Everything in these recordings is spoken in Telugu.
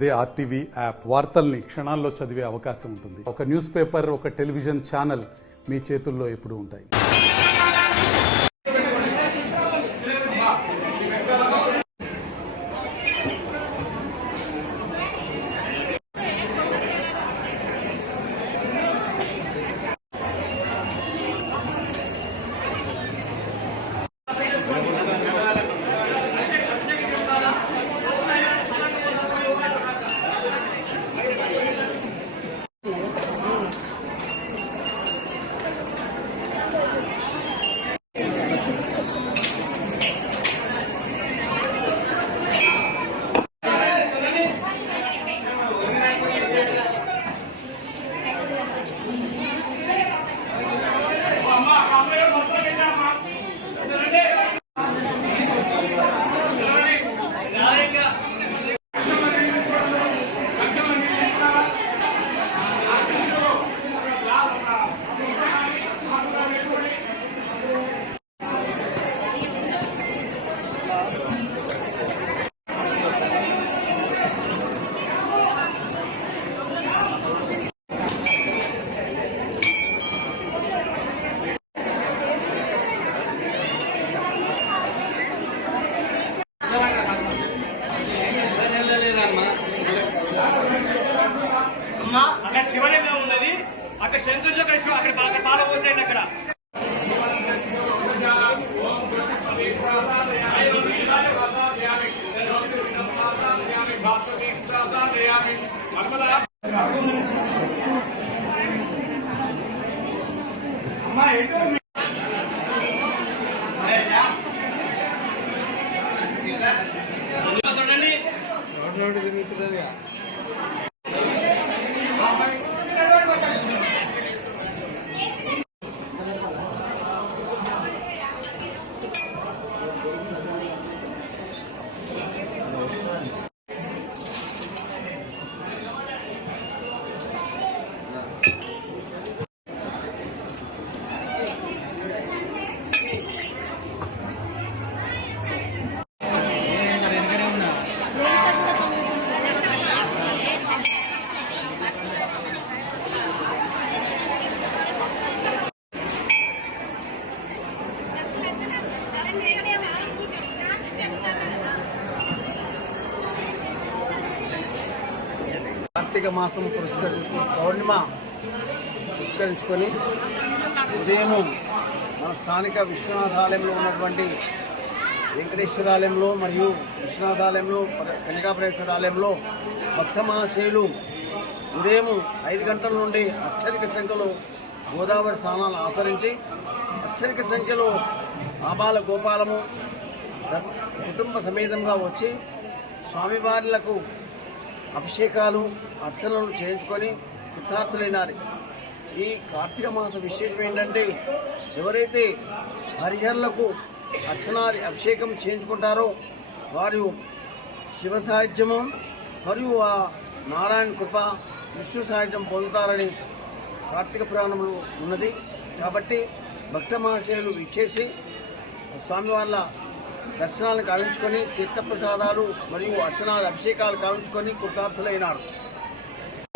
అదే ఆర్టీవీ యాప్ వార్తల్ని క్షణాల్లో చదివే అవకాశం ఉంటుంది. ఒక న్యూస్ పేపర్, ఒక టెలివిజన్ ఛానల్ మీ చేతుల్లో ఎప్పుడూ ఉంటాయి. అక్కడ శివలింగం ఉన్నది, అక్కడ శంకరులు అక్కడ పాల పోసేయండి. అక్కడ కార్తీక మాసం పౌర్ణిమ పురస్కరించుకొని ఉదయం మన స్థానిక విశ్వనాథాలయంలో ఉన్నటువంటి వెంకటేశ్వరాలయంలో మరియు విశ్వనాథాలయంలో కన్యకాపరేశ్వరాలయంలో భక్త మహాశయులు ఉదయం 5 గంటల నుండి అత్యధిక సంఖ్యలో గోదావరి స్నానాలు ఆచరించి అత్యధిక సంఖ్యలో ఆబాల గోపాలము కుటుంబ సమేతంగా వచ్చి స్వామివార్లకు అభిషేకాలు అర్చనలు చేయించుకొని కృతార్థులైనారు. ఈ కార్తీక మాస విశేషం ఏంటంటే ఎవరైతే హరిహరులకు అర్చనాది అభిషేకం చేయించుకుంటారో వారు శివ సాహిత్యము మరియు ఆ నారాయణ కృప విష్ణు సాహిత్యం పొందుతారని కార్తీక పురాణంలో ఉన్నది. కాబట్టి భక్త మహాశయులు ఇచ్చేసి స్వామివార్ల దర్శనాలను కావించుకొని తీర్థప్రసాదాలు మరియు అర్చనాలు అభిషేకాలు కావించుకొని కృతార్థులైనారు.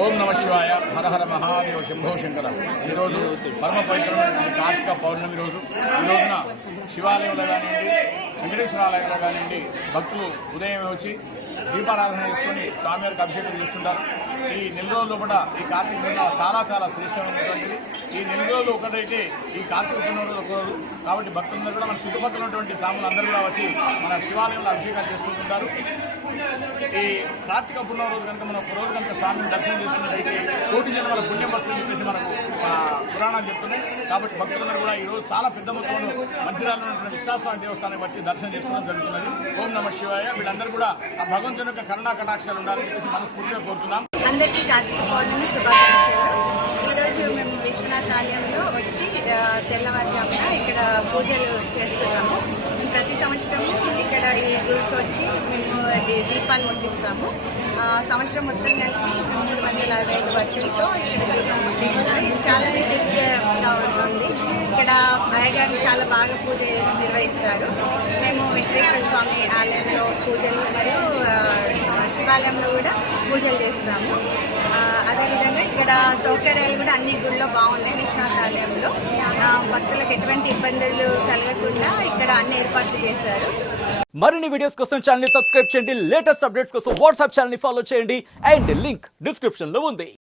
ఓం నమ శివాయ, హర హర మహాదేవ శంభో శంకర. ఈరోజు పరమ పవిత్రమైన కార్తీక పౌర్ణమి రోజు. ఈ రోజున శివాలయంలో కానివ్వండి, వెంకటేశ్వరాలయంలో కానివ్వండి, భక్తులు ఉదయం వచ్చి దీపారాధన చేసుకొని స్వామివారికి అభిషేకం చేస్తుంటారు. ఈ 4 రోజులు కూడా ఈ కార్తీక పుణ్యం చాలా చాలా శ్రేష్టమైనటువంటిది. ఈ 4 రోజులు ఒకటైతే ఈ కార్తీక పుణ్యం రోజు ఒక రోజు కాబట్టి భక్తులందరూ కూడా మన చుట్టుపక్కల ఉన్నటువంటి సాములు అందరూ కూడా వచ్చి మన శివాలయంలో అభిషేకాలు చేసుకుంటుంటారు. ఈ కార్తీక పుణ్యం రోజు కనుక మనం ఒక రోజు కనుక స్వామిని దర్శనం చేసుకున్నట్టయితే 1 కోటి జన్మల పుణ్యం వస్తుందని చెప్పేసి మనకు పురాణాలు చెప్తున్నాయి. కాబట్టి భక్తులందరూ కూడా ఈ రోజు చాలా పెద్ద మొత్తంలో మంచిర్యాలలో ఉన్నటువంటి విశ్వాసస్వామి దేవస్థానానికి వచ్చి దర్శనం చేసుకోవడం జరుగుతున్నది. ఓం నమ శివాయ. వీళ్ళందరూ కూడా ఆ భగవంతుని యొక్క కరుణా కటాక్షాలు ఉండాలని చెప్పేసి మనస్ఫూర్తిగా కోరుతున్నాం. అందరికీ కార్తీక పౌర్ణమి శుభాకాంక్షలు. ఈరోజు మేము విశ్వనాథ ఆలయంలో వచ్చి తెల్లవారుజామున ఇక్కడ పూజలు చేస్తున్నాము. ప్రతి సంవత్సరం ఇక్కడ ఈ గుడికి వచ్చి మేము దీపాలు ముట్టిస్తాము. సంవత్సరం మొత్తం కలిపి 365 భక్తులతో ఇక్కడ దీపం ముట్టిస్తున్నాం. ఇది చాలా విశిష్టంగా ఉంటుంది. ఇక్కడ అయ్యగారు చాలా బాగా పూజ నిర్వహిస్తారు. మేము వెంకటేశ్వర స్వామి ఆలయంలో పూజలు మరియు శివాలయంలో కూడా పూజలు చేస్తాము. అదేవిధంగా ఇక్కడ సౌకర్యాలు కూడా అన్ని గుళ్ళో బాగున్నాయి. విశ్వనాథ ఆలయంలో భక్తులకు ఎటువంటి ఇబ్బందులు కలగకుండా ఇక్కడ అన్ని ఏర్పాట్లు చేశారు. మరిన్ని వీడియోస్ కోసం ఛానల్ ని సబ్స్క్రైబ్ చేయండి. లేటెస్ట్ అప్డేట్స్ కోసం వాట్సాప్ ఛానల్ ని ఫాలో చేయండి. అండ్ లింక్ డిస్క్రిప్షన్ లో ఉంది.